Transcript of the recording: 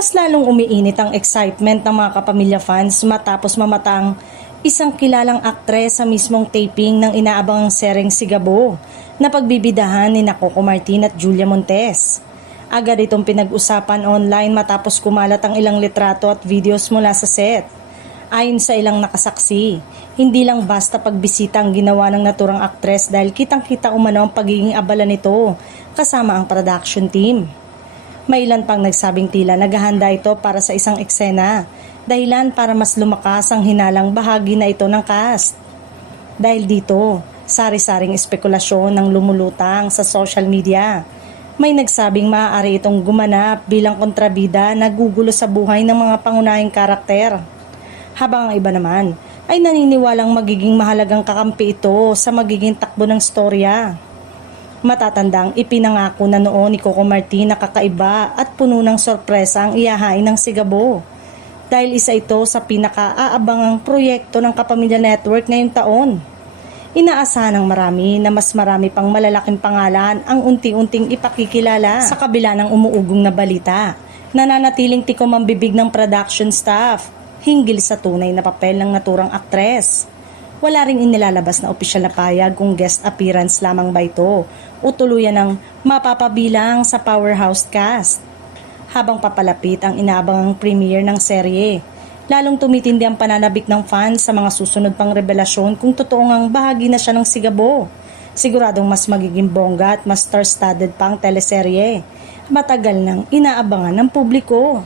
Mas lalong umiinit ang excitement ng mga kapamilya fans matapos mamatang isang kilalang aktres sa mismong taping ng inaabangang seryeng Sigabo na pagbibidahan ni Coco Martin at Julia Montes. Agad itong pinag-usapan online matapos kumalat ang ilang litrato at videos mula sa set. Ayon sa ilang nakasaksi, hindi lang basta pagbisita ang ginawa ng naturang aktres dahil kitang-kita umano ang pagiging abala nito kasama ang production team. May ilan pang nagsabing tila naghahanda ito para sa isang eksena, dahilan para mas lumakas ang hinalang bahagi na ito ng cast. Dahil dito, sari-saring espekulasyon ng lumulutang sa social media. May nagsabing maaari itong gumanap bilang kontrabida na gugulo sa buhay ng mga pangunahing karakter. Habang ang iba naman ay naniniwalang magiging mahalagang kakampi ito sa magiging takbo ng storya. Matatandang ipinangako na noon ni Coco Martin na kakaiba at puno ng sorpresa ang ihahain ng Sigabo. Dahil isa ito sa pinaka-aabangang proyekto ng Kapamilya Network ngayong taon. Inaasahan ng marami na mas marami pang malalaking pangalan ang unti-unting ipakikilala sa kabila ng umuugong na balita. Nananatiling tikom ang bibig ng production staff hinggil sa tunay na papel ng naturang aktres. Wala ring inilalabas na opisyal na payag kung guest appearance lamang ba ito o tuluyan ng mapapabilang sa powerhouse cast. Habang papalapit ang inaabangang premiere ng serye, lalong tumitindi ang pananabik ng fans sa mga susunod pang revelasyon kung totoo ngang bahagi na siya ng Sigabo. Siguradong mas magiging bongga at mas star-studded pa ang teleserye. Matagal nang inaabangan ng publiko.